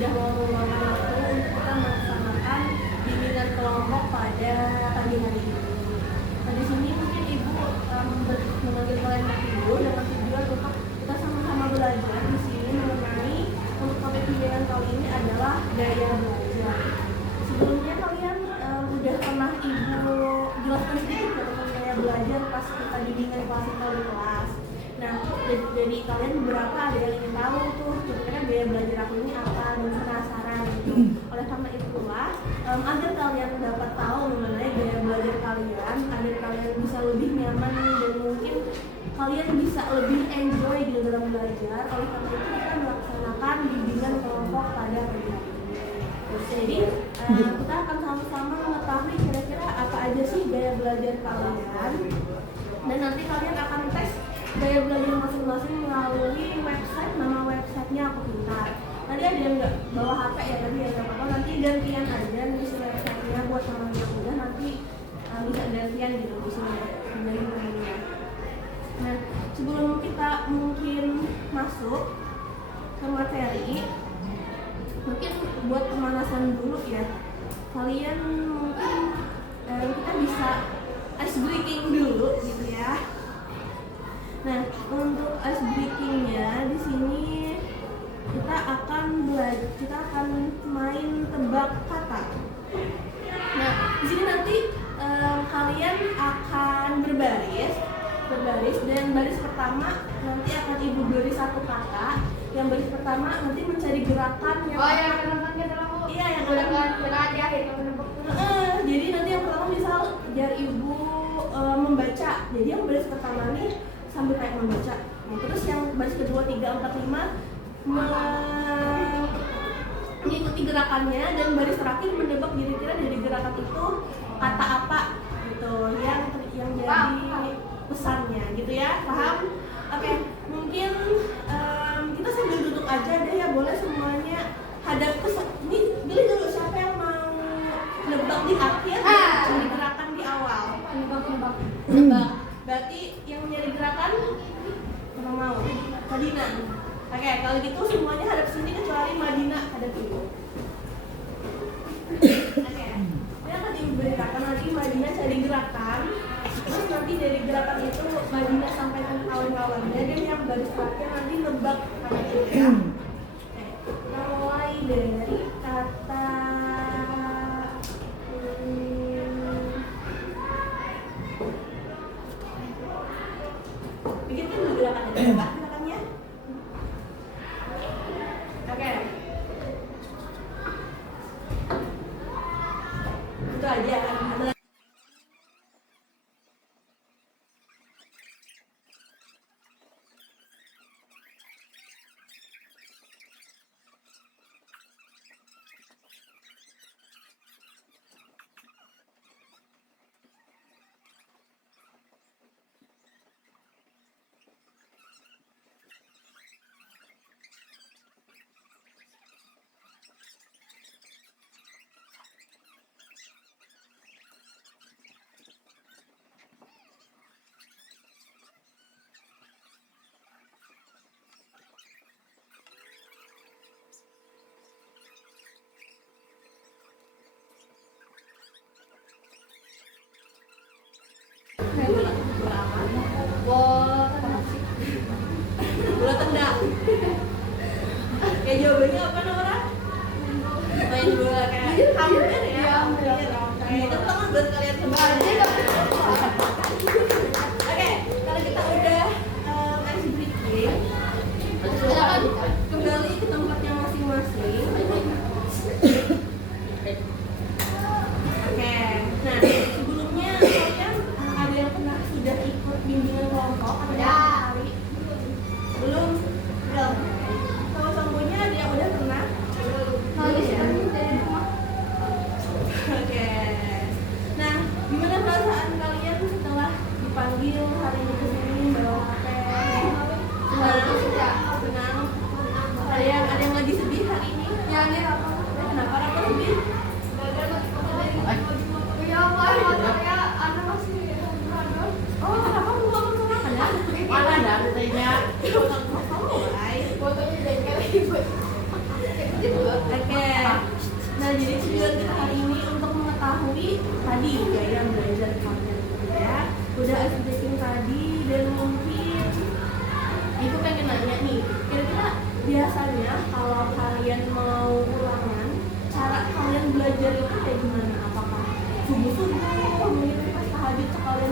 udah mau meluangkan waktu untuk kita melaksanakan bimbingan kelompok pada pagi hari ini. Nah, di sini mungkin Ibu memanggil kalian berdua dengan tujuan untuk kita sama-sama belajar di sini mengenai untuk topik bimbingan kali ini adalah gaya belajar. Sebelumnya kalian udah pernah Ibu jelaskan sedikit tentang gaya belajar pas kita bimbingan kelas di kelas. Nah, jadi kalian beberapa ada yang ingin tahu tuh kira-kira gaya belajar aku ini apa dan penasaran gitu. Oleh karena itulah agar kalian dapat tahu mengenai gaya belajar kalian, agar kalian bisa lebih nyaman dan mungkin kalian bisa lebih enjoy di dalam belajar. Oleh karena itu kita melaksanakan bimbingan kelompok pada pagi hari ini. Jadi kita akan sama-sama mengetahui kira-kira apa aja sih gaya belajar kalian, dan nanti kalian akan tes gaya belajar masing-masing melalui website. Nama websitenya Aku Pintar. Tadi ada yang nggak bawa HP ya, tadi ya nggak apa-apa, nanti gantian aja ngisi websitenya buat teman yang udah, nanti bisa gantian gitu di sini dari temennya. Nah, sebelum kita mungkin masuk ke materi, mungkin buat pemanasan dulu ya, kalian mungkin kita bisa ice breaking dulu gitu ya. Nah, untuk ice breakingnya di sini kita akan main tebak kata. Nah, di sini nanti kalian akan berbaris dan baris pertama nanti akan Ibu beri satu kata. Yang baris pertama nanti mencari gerakan yang yang jadi nanti yang pertama misal jar Ibu membaca. Jadi yang baris pertama nih sambil kayak membaca. Nah, terus yang baris kedua, 3, 4, 5 mengikuti gerakannya, dan baris terakhir menebak kira-kira dari gerakan itu kata apa gitu yang jadi pesannya gitu ya. Paham? Oke, mungkin kita sambil duduk aja deh ya, boleh semuanya hadap ke ini. Pilih dulu siapa yang mau nebak di akhir dan gerakan di awal. Nebak. Berarti yang mencari gerakan apa mau? Madina. Oke, kalau gitu semuanya hadap sini kecuali Madina hadap Ibu. Oke. Ini akan diberikan nanti Madina cari gerakan. Terus nanti dari gerakan itu Madina sampaikan ke kawan-kawannya, dan yang baris terakhir nanti nebak kata itu ya. Kita mulai dari kata bikin dulu gerakannya. Gerakannya. Oke. Itu aja. Bola tendang. Kayak jawabannya apa Nora? Main bola kayak hampir ya. Oke, itu tangan buat kalian semua. Oke, kalau kita udah ice breaking, kembali ke tempatnya masing-masing. Oke, nah sebelumnya kalian ada yang pernah sudah ikut bimbingan kelompok atau hari? Belum? Kalau sambonya ada yang udah pernah? Oke. Nah, gimana perasaan kalian setelah dipanggil hari ini ke sini bawa HP? Senang. Ada yang lagi sedih hari ini? Ya, ini apa? Kenapa Raka sedih? Oh, kenapa lu nggak pernah ada? Mana ada katanya? Kamu guys. Fotonya dari kali. Oke,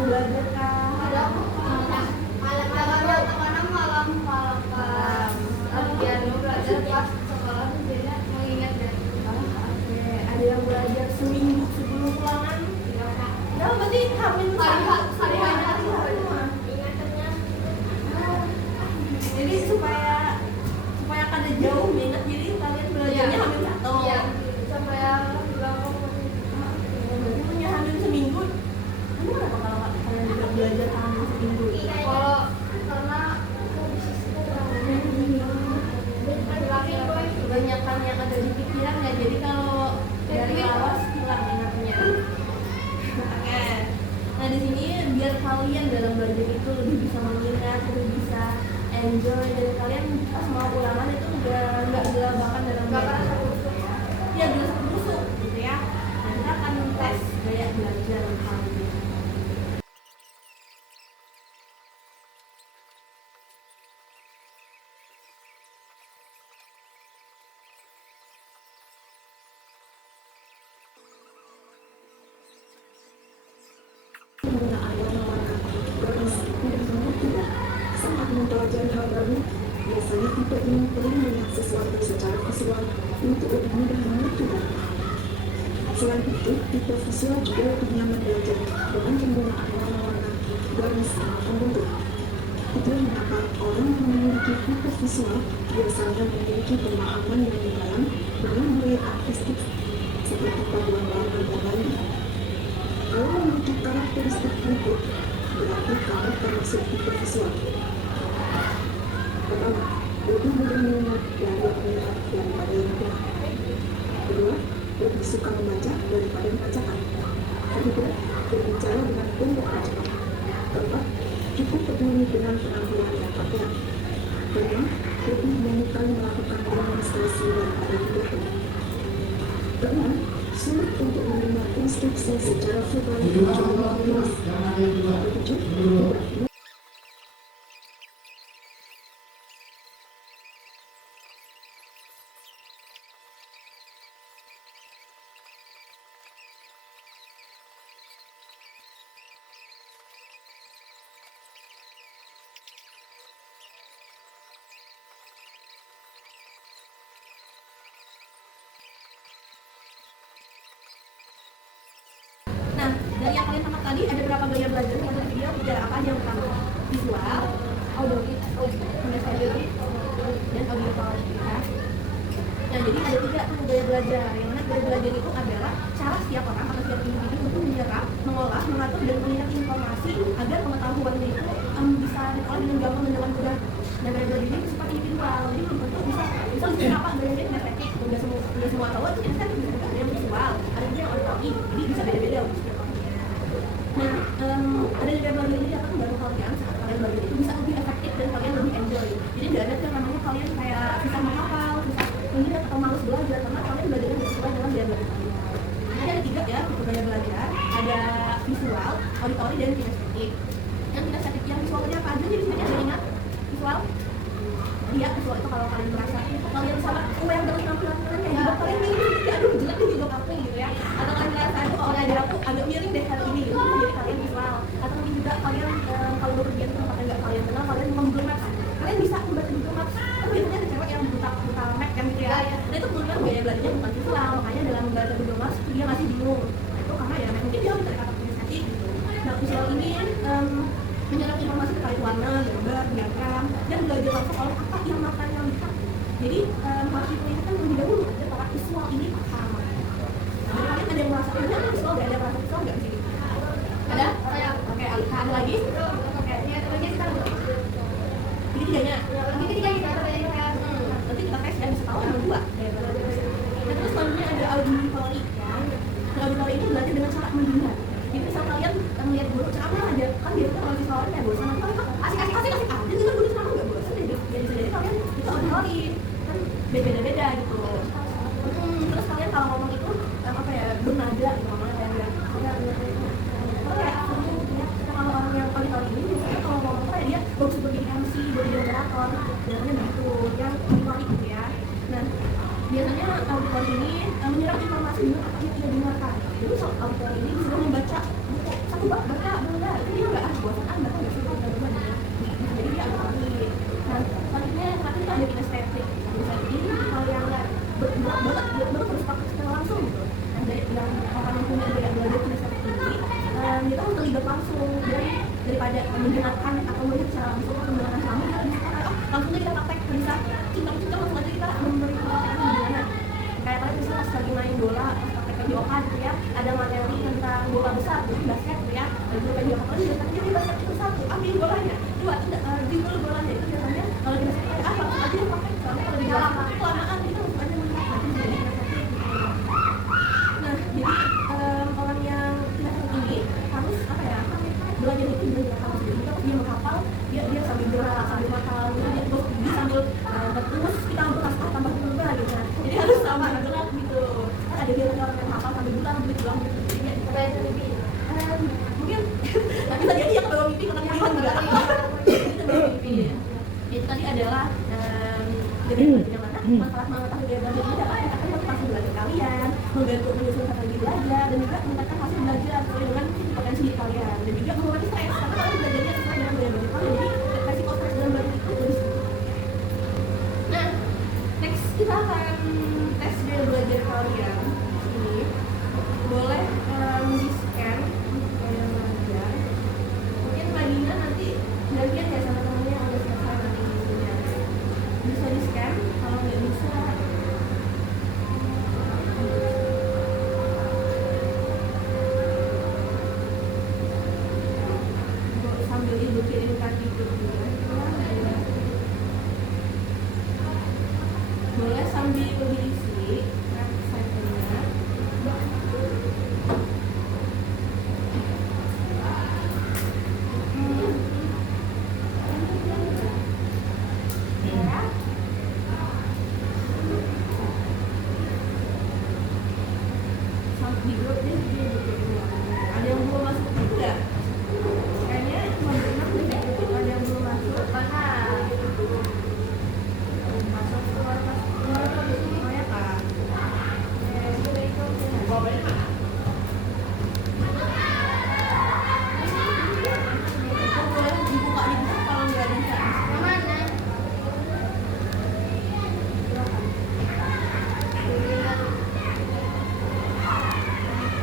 belajar kah? Ada malam pas latihan belajar pas sekolah tuh beda mengingat dari Oke, ada yang belajar seminggu sebelum ulangan. Nah, berarti hamil ingatannya. jadi supaya kada jauh minat, jadi kalian belajarnya hamil satu. Iya, sampai bilang Berarti punya hamil seminggu. Kamu kenapa kalau kalian juga belajar hamil seminggu? kalau karena Kebanyakan yang ada di pikiran ya, jadi kalau dari lawas hilang minatnya. Oke. Nah di sini biar kalian dalam belajar itu lebih bisa mengingat, lebih bisa enjoy, dan kalian pas mau ulangan itu nggak gelabakan dalam belajar. Ya gelas busuk gitu ya. Nah kita akan tes gaya belajar kalian. Penggunaan warna-warna garis dan nomor tidak. Saat mempelajari hal baru, biasanya tidak perlu melihat sesuatu secara visual untuk lebih mudah mengertinya. Selain itu, tipe visual juga lebih nyaman belajar dengan penggunaan warna-warna garis maupun bentuk. Itu mengapa orang yang memiliki tipe visual biasanya memiliki pemahaman yang mendalam dengan budaya artistik seperti paduan warna dan lainnya. Kalau memiliki karakteristik berikut, berarti kamu termasuk tipe visual. Pertama, lebih mudah mengingat dan melihat daripada yang mudah. Kedua, lebih suka membaca daripada membacakan. Ketiga, berbicara dengan tempo cepat. Keempat, cukup peduli dengan penampilan dan pakaian. Kelima, lebih menyukai melakukan demonstrasi daripada pidato. Keenam, sulit untuk menerima instruksi secara verbal dan jelas. Ketujuh, Nah, dari yang kalian tangkap tadi ada berapa gaya belajar yang ada di video? Ada apa aja yang pertama? Visual, auditory, dan auditory ya. Nah, jadi ada tiga tuh gaya belajar. Yang mana gaya belajar itu adalah cara setiap orang atau setiap individu untuk menyerap, mengolah, mengatur, dan mengingat informasi agar pengetahuannya itu bisa diolah dengan gampang dan dengan mudah. Nah, gaya belajar ini bersifat individual. Jadi belum tentu bisa apa gayanya estetik. Udah semua tahu itu kan bisa juga ada yang visual, ada juga yang auditory. Jadi bisa beda-beda untuk setiap orang. Nah, ada juga belajar ini dapat membantu kalian saat kalian belajar itu bisa lebih efektif dan kalian lebih enjoy. Jadi nggak ada yang namanya kalian kayak susah menghafal, susah mengingat atau malas belajar karena kalian belajarnya nggak sesuai dengan gaya belajar kalian. Jadi ada tiga ya untuk gaya belajar, ada visual, auditory, dan kinestetik. Yang kinestetik yang visualnya apa aja? Jadi sebenarnya ada ingat visual. Iya, visual itu kalau kalian merasa kalian sama yang dengan penampilan kalian kayak jilbab kalian miring, kayak aduh jelek nih jilbab aku gitu ya. Atau kalian merasa aduh kalau ada aku agak miring deh hari ini gitu. Jadi kalian visual. Atau mungkin juga kalian kalau bepergian ke tempat yang nggak kalian kenal, kalian mau Google Maps. Kalian bisa membaca Google Maps. Tapi biasanya ada cewek yang buta map kan gitu ya. Nah itu kebetulan gaya belajarnya bukan visual, makanya dalam membaca Google Maps dia masih bingung. Itu karena ya mungkin dia bisa kata kinestetik gitu. Nah visual ini menyerap informasi terkait warna, gambar, diagram, dan belajar langsung oleh apa yang matanya lihat. Jadi harus diperlihatkan lebih dahulu ada para visual ini pertama. Nah, kalian ada yang merasa ini ada visual, nggak ada merasa visual nggak sih? Ada? Oke, ada lagi? Oke, ini ada lagi kita. Ini tiganya. Ini tiga kita nanti kita tes ya bisa tahu ada dua. Nah terus selanjutnya ada auditory ya. Nah, auditory ini belajar dengan cara mendengar. Jadi misal kalian melihat guru ceramah ada kan biasanya kalau visualnya kayak bosan kan asik aja dengan guru ceramah nggak bosan ya jadi kalian itu auditory kan beda-beda gitu. Terus kalian kalau ngomong itu apa ya bernada gitu ngomongnya kayak kayak kalau orang yang auditory ini biasanya kalau ngomong kayak dia bagus sebagai MC, jadi moderator, biasanya begitu yang auditory gitu ya. Nah biasanya auditory ini menyerap informasi dengan apa yang tidak dengarkan. Jadi soal auditory ini bisa membaca buku satu bab baca benar itu dia daripada mendengarkan atau melihat secara langsung atau menggunakan selama langsung aja kita praktek bisa cincang langsung aja kita memberi praktek gimana kayak kalian misalnya pas lagi main bola pas praktek PJOK gitu ya, ada materi tentang bola besar jadi basket gitu ya, dan itu PJOK tadi biasanya jadi basket itu satu ambil bolanya, dua dribble bolanya, itu biasanya kalau di basket kayak langsung aja praktek soalnya kalau di bola kelamaan kita langsung aja melihat nanti jadi nah jadi orang yang tidak ini harus apa ya belajar itu belajar hafal jadi kalau dia menghafal dia sambil gerak sambil hafal gitu dia terus sambil terus kita bekas tambah juga gitu kan jadi harus tambah gerak gitu kan ada dia orang yang hafal sambil gerak sambil gerak gitu jadi dia Kayak mimpi. mungkin tapi tadi dia kebawa mimpi karena pilihan juga itu kebawa mimpi ya itu tadi adalah jadi masalah mengetahui gaya belajar ini dapat meningkatkan motivasi belajar kalian, membantu menyusun strategi belajar, dan juga meningkatkan hasil belajar sesuai dengan potensi diri kalian, dan juga mengurangi stres karena kalian belajarnya sesuai dengan gaya belajar kalian, jadi resiko stres dalam belajar itu lebih sedikit. Nah, next kita akan tes gaya belajar kalian. Ini boleh di scan untuk gaya belajar. Mungkin Mbak Dina nanti gantian ya sama temennya yang udah selesai nanti isinya. Bisa di scan, kalau nggak bisa sambil ibu kirim kaki dulu boleh sambil diisi website-nya. Di grup deh ada yang belum masuk juga kayaknya cuma berenang deh ada yang belum masuk Mana? masuk keluar oh ya kak itu boleh dibuka di grup kalau nggak bisa Yang mana?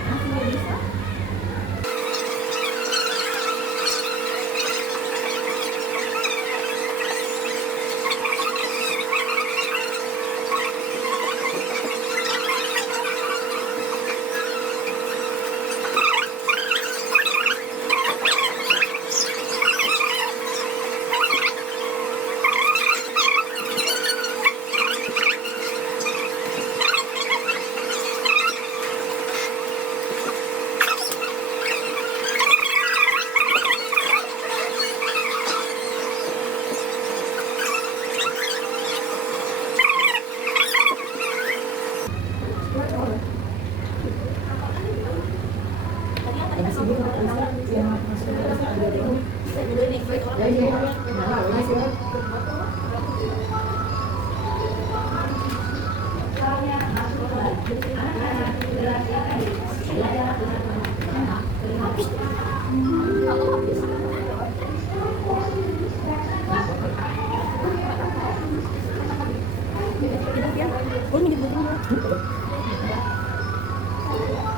masih nggak bisa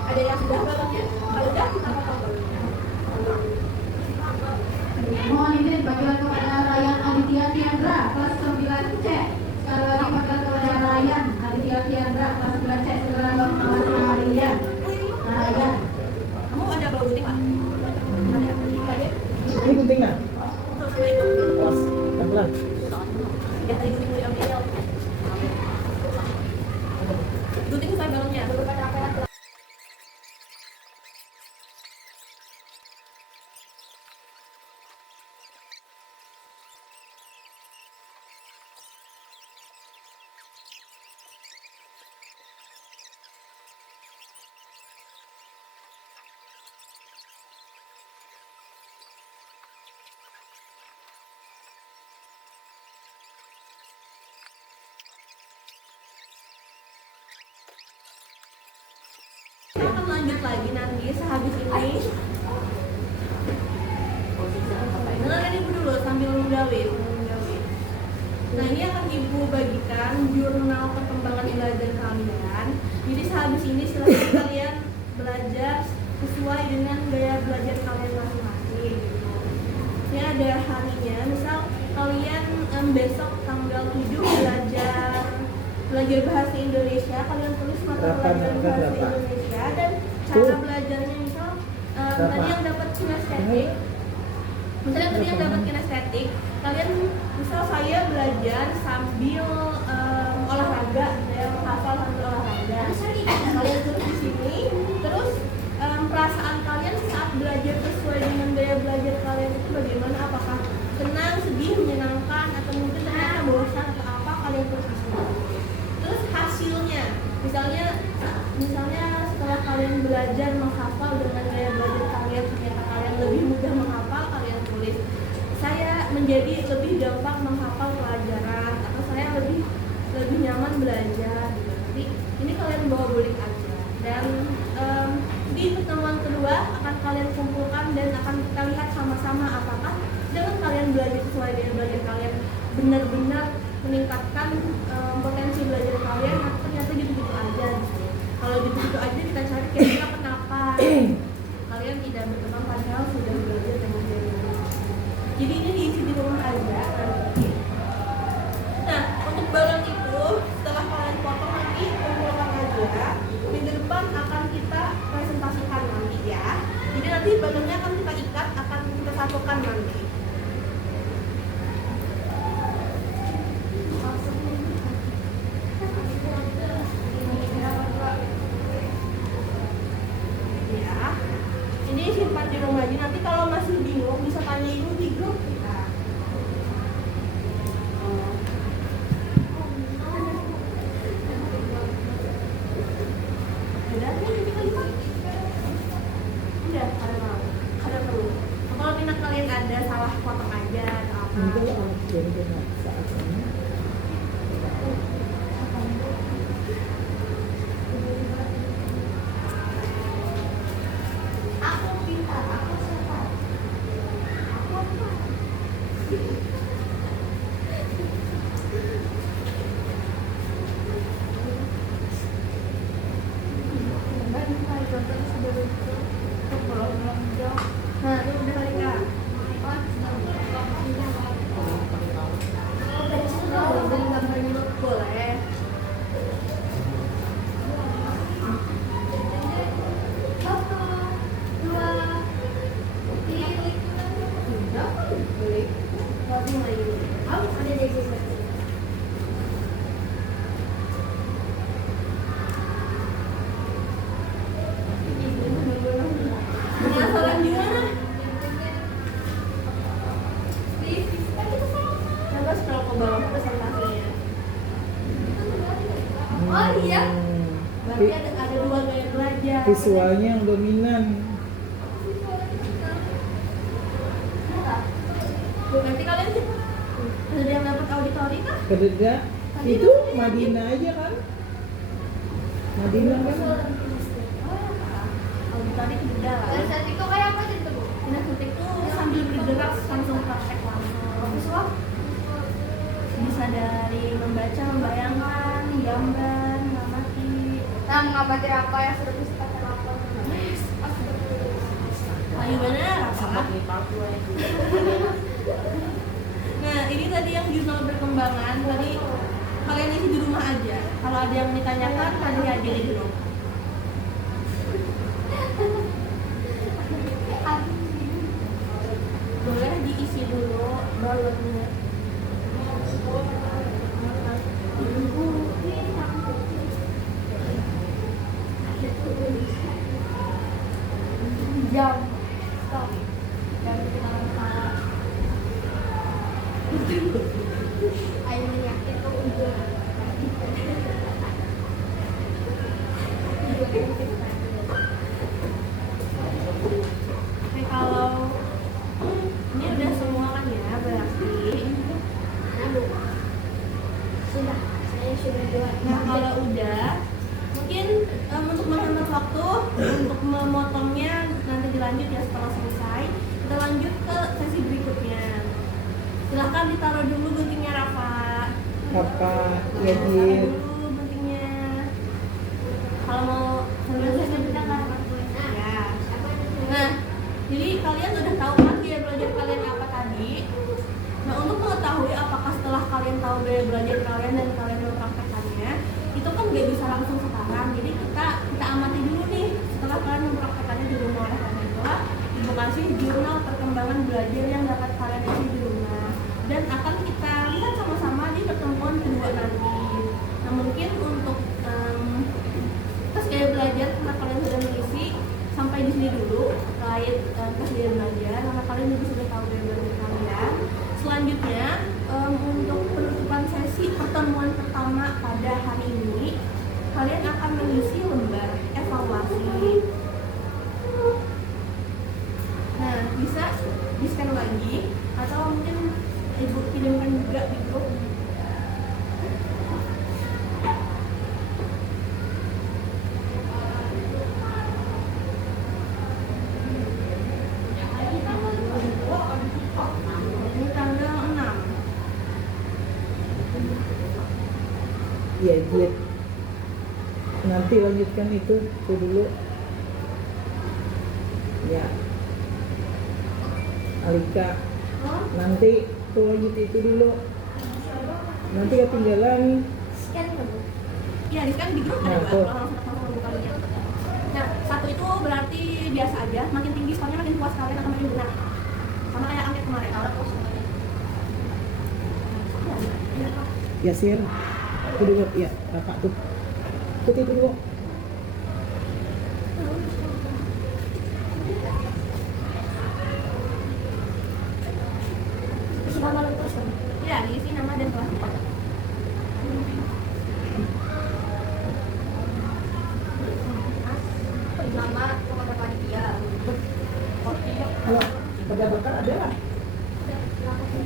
ada yang sudah balonnya kalau udah kita potong. Mohon izin panggilan kepada Ryan Aditya Tiandra kelas 9C. Sekali lagi panggilan kepada Ryan Aditya Tiandra kelas 9C. Segera Mas Ryan. Ryan. Kamu ada bawa gunting pak? Ada. Ini gunting nggak? Terus itu. Pas, pelan-pelan. Ya tadi gunting mau diambil. Gunting saya balonnya. Kita akan lanjut lagi nanti sehabis ini. Dengarkan ibu dulu sambil menggawin. Nah ini akan ibu bagikan jurnal perkembangan belajar kalian. Jadi sehabis ini silahkan kalian belajar sesuai dengan gaya belajar kalian masing-masing. ada harinya. Misal kalian besok tanggal 7 belajar bahasa Indonesia, kalian tulis mata pelajaran bahasa Indonesia dan cara belajarnya. Misal tadi yang dapat kinestetik, kalian misal saya belajar sambil olahraga, menghafal sambil olahraga. Kalian tulis di sini, terus perasaan kalian saat belajar sesuai dengan gaya belajar kalian itu bagaimana? Apakah senang, sedih, menyenangkan, atau mungkin ternyata bosan atau apa? Kalian tulis di sini. Terus hasilnya, misalnya setelah kalian belajar menghafal dengan gaya belajar kalian, ternyata kalian lebih mudah menghafal, kalian tulis saya menjadi lebih gampang menghafal pelajaran, atau saya lebih nyaman belajar gitu. Jadi ini kalian bawa bulik aja, dan di pertemuan kedua akan kalian kumpulkan dan akan kita lihat sama-sama apakah dengan kalian belajar sesuai dengan belajar kalian benar-benar meningkatkan potensi belajar kalian, atau ternyata gitu-gitu aja gitu. Kalau gitu-gitu aja kita cari kira-kira kenapa kalian tidak berkembang padahal sudah belajar dengan belajar. Jadi ini diisi di rumah aja nanti. Nah, untuk balon itu setelah kalian potong nanti kumpulkan aja. Minggu depan akan kita presentasikan nanti ya. Jadi nanti balonnya akan kita ikat, akan kita satukan nanti. Ya, ini simpan di rumah aja. Nanti kalau masih bingung bisa tanya ibu di grup kita. Udah, ini kita lipat. Udah, ada perlu. Kalau minat kalian ada salah potong aja atau apa? Jadi saat ini Aku pintar, aku sehat. Aku apa? Nah, itu udah kali Kak. Dari gambarnya boleh. Satu, dua, tiga, Boleh. Tapi mulai dulu. harus ada di sini. Penasaran gimana? Coba scroll ke bawah presentasinya. Oh iya. Berarti ada dua gaya belajar. visualnya yang dominan. Berarti kalian ada yang dapat auditori kah? Kededa itu Madinah aja kan? Madinah kan? Auditori kededa lah. Dan itu kayak apa jadi tuh? Kinestetik tuh sambil bergerak langsung praktek langsung. Visual? Bisa dari membaca, membayangkan, gambar, mengamati. Nah, mengamati apa yang sudah bisa kita lakukan? Ayo bener, apa? Nah, ini tadi yang jurnal berkembangan. Tadi kalian isi di rumah aja. Kalau ada yang ditanyakan, tanya aja di grup. Boleh diisi dulu balonnya. Jam. Stop. Jam kita masalah. Ayo yakin kok udah. Oke, kalau ini udah semua kan ya, berarti. Sudah, saya sudah buat. Nah, kalau udah, mungkin untuk menghemat waktu, untuk memotongnya nanti dilanjut ya setelah selesai. Kita lanjut ke sesi berikutnya. Silahkan ditaruh dulu guntingnya Rafa. Apa ya Taruh Dit? dulu guntingnya. Kalau mau selesai kita nggak ya. Nah, jadi kalian udah tahu kan gaya belajar kalian apa tadi? tahu gaya belajar kalian dan kalian mempraktekannya, itu kan nggak bisa langsung sekarang. Jadi kita amati dulu nih setelah kalian mempraktekannya di rumah. Oleh karena itulah Ibu kasih jurnal perkembangan belajar yang dapat kalian isi di rumah dan akan kita lihat sama-sama di pertemuan kedua nanti. Nah mungkin untuk tes gaya belajar karena kalian sudah mengisi sampai di sini dulu terkait tes gaya belajar, karena kalian juga sudah tahu gaya belajar kalian. Selanjutnya untuk penutupan sesi pertemuan pertama pada hari ini, kalian akan mengisi lembar evaluasi. Nah, bisa di-scan lagi atau mungkin Ibu kirimkan juga di grup. Ini tanggal 6. Iya, diet. Nanti lanjutkan itu dulu. Ya. Alika, nanti tuh lanjut itu dulu. Nanti ketinggalan. Scan dulu. Iya, di-scan di grup ada Nah, Mbak. tuh. Kalau langsung buka linknya. Nah, 1 itu berarti biasa aja. Makin tinggi skornya makin puas kalian akan makin benar. Sama kayak angket kemarin. Ya sir, itu dulu ya bapak tuh. Itu dulu. Isi nama lu terus kan? Iya, diisi nama dan kelas. Nama kepada panitia. Kalau pada bakar ada lah.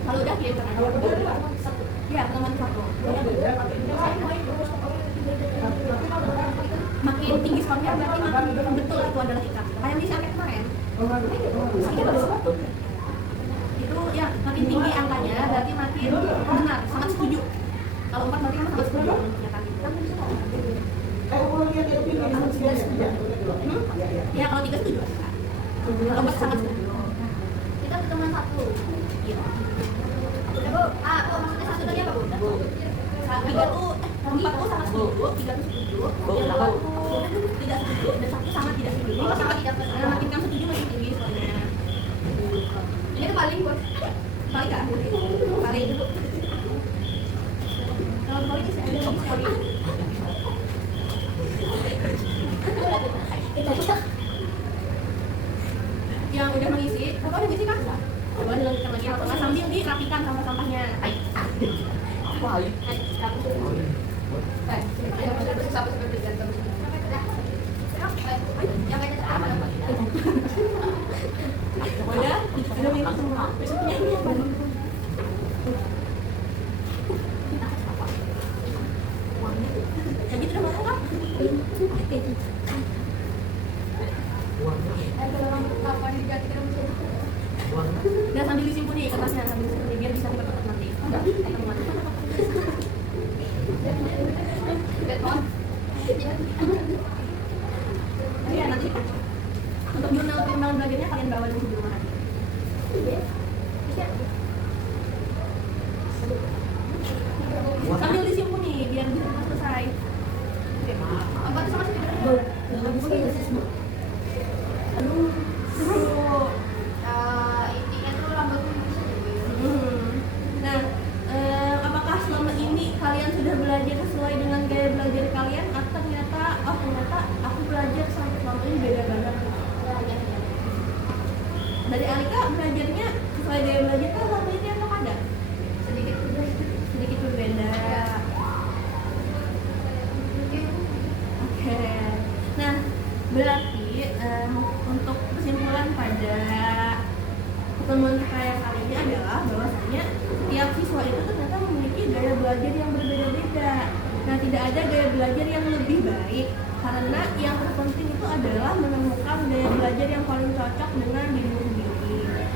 Kalau udah kirimkan aja. Kalau udah ada lah. Iya, pertemuan 1. Makin tinggi skornya berarti makin betul itu adalah ikat. Kayak di angket kemarin. Itu ya makin tinggi angkanya berarti makin benar, sangat setuju. Kalau 4 berarti sangat setuju menyatakan itu. Ya kalau 3 setuju. Kalau 4 sangat setuju. Kita pertemuan 1. Iya. Bu, maksudnya 1 tadi apa, Bu? 3 tuh 4 tuh sangat setuju, 3 tuh setuju, yang 2 tuh tidak setuju, dan 1 sangat tidak setuju. Oh, sangat tidak setuju. Nah, makin kamu setuju makin tinggi soalnya. Ini tuh paling buat Paling kan? Paling. Kalau paling sih ada yang paling. Yang udah mengisi, apa udah mengisi kan? Coba dilanjutkan lagi atau nggak sambil dirapikan sampah-sampahnya. Udah mengisi semua. Besoknya ini apa? Jadi udah mau kan? Dan sambil disimpuni kertasnya, sambil disimpuni biar bisa diperketat nanti. Iya nanti untuk jurnal perkembangan belajarnya kalian bawa dulu di rumah. Sambil disimpuni biar bisa selesai. Apa tuh sama sih? intinya tuh rambut Nah, apakah selama ini kalian sudah belajar sesuai dengan gaya belajar kalian atau ternyata aku belajar sampai selama ini beda banget? Dari Alika belajarnya sesuai gaya belajar kan selama ini atau ada? Sedikit berbeda. Oke. Nah, berarti untuk kesimpulan pada pertemuan kita yang kali ini adalah bahwasanya setiap siswa itu ternyata memiliki gaya belajar yang berbeda-beda. Nah, tidak ada gaya belajar yang lebih baik karena yang terpenting itu adalah menemukan gaya belajar yang paling cocok dengan diri sendiri.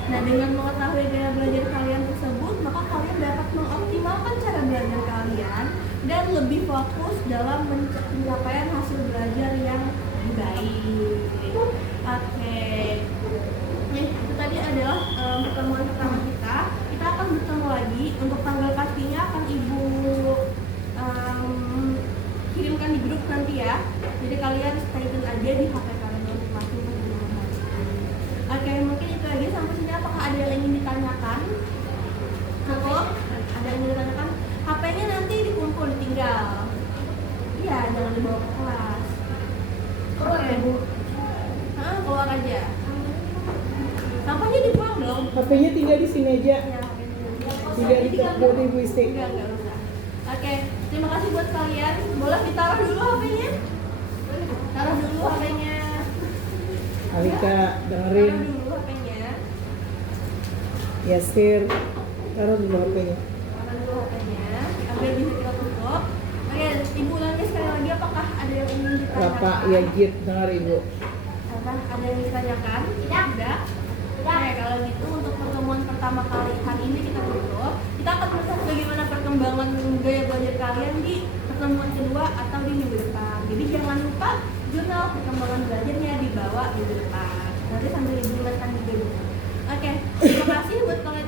Nah, dengan mengetahui gaya belajar kalian tersebut, maka kalian dapat mengoptimalkan cara belajar kalian dan lebih fokus dalam pencapaian hasil belajar yang baik. Oke. Nih, itu tadi adalah pertemuan pertama kita. Kita akan bertemu lagi. Untuk tanggal pastinya akan Ibu HP-nya tinggal di sini aja. Ya, oke. Tidak di buat Ibu Isti. Enggak usah. Oke, terima kasih buat kalian. Boleh ditaruh dulu HP-nya? Taruh dulu HP-nya. Alika Taruh dengerin. dulu HP-nya. Yasir, taruh dulu HP-nya. Taruh dulu HP-nya. Agar bisa kita tutup. Oke, Ibu ulangi sekali lagi, apakah ada yang ingin ditanyakan? Bapak Yajid, dengar Ibu. Apakah ada yang ditanyakan? Tidak. Oke, kalau gitu untuk pertemuan pertama kali hari ini kita tutup. Kita akan melihat bagaimana perkembangan gaya belajar kalian di pertemuan kedua atau di minggu depan. Jadi jangan lupa jurnal perkembangan belajarnya dibawa minggu depan. Nanti sambil Ibu ingatkan juga. Oke, terima kasih buat kalian